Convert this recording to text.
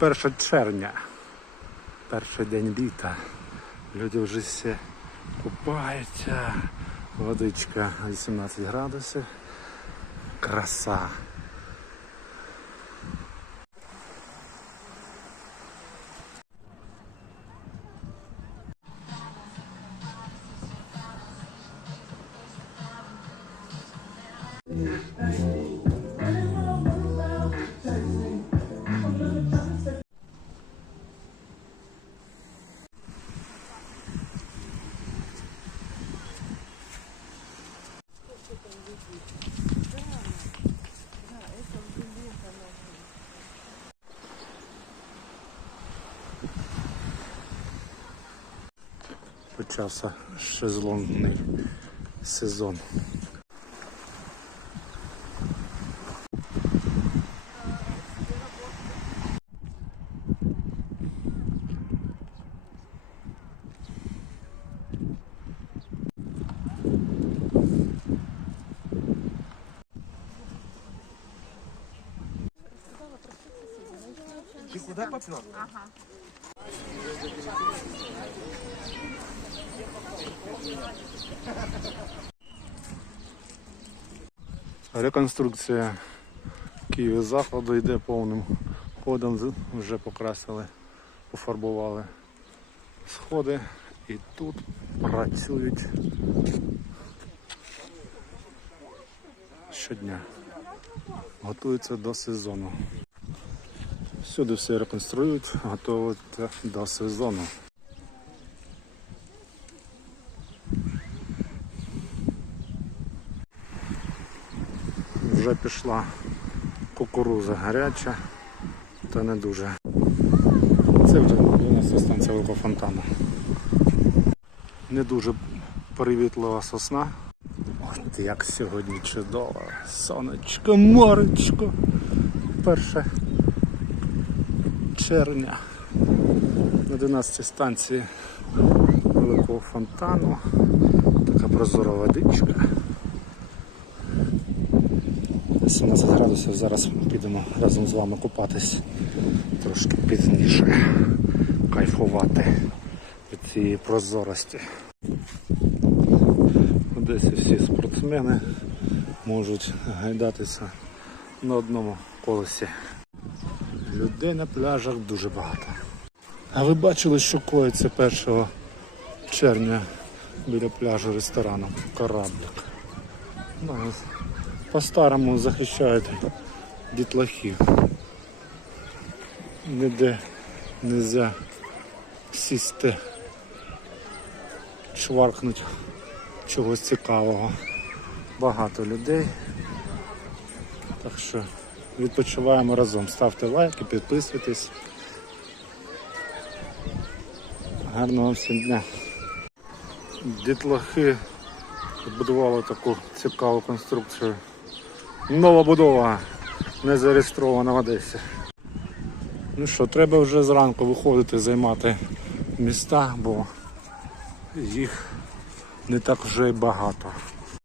1 червня, перший день літа. Люди вже всі купаються. Водичка 18 градусів. Краса. Почався шезлонний сезон. Попёр? Реконструкція Києва заходу йде повним ходом. Вже покрасили, пофарбували сходи і тут працюють щодня. Готуються до сезону. Всюди все реконструюють, готуються до сезону. Вже пішла кукуруза гаряча, та не дуже. Це вже нас станція великого фонтану. Не дуже привітлива сосна. От як сьогодні чудово. Сонечко, моречко. Перше червня. На 11 станції великого фонтану. Така прозора водичка. 17 градусів. Зараз підемо разом з вами купатись трошки пізніше, кайфувати від цієї прозорості. В всі спортсмени можуть гайдатися на одному колесі. Людей на пляжах дуже багато. А ви бачили, що коїться 1 червня біля пляжу ресторану Кораблик. По-старому захищають дітлахів. Ніде не можна сісти, шваркнуть чогось цікавого. Багато людей. Так що відпочиваємо разом. Ставте лайки, підписуйтесь. Гарного всім дня. Дітлахи Будували таку цікаву конструкцію. Нова будова не зареєстрована в Одесі. Ну що, треба вже зранку виходити, займати міста, бо їх не так вже й багато.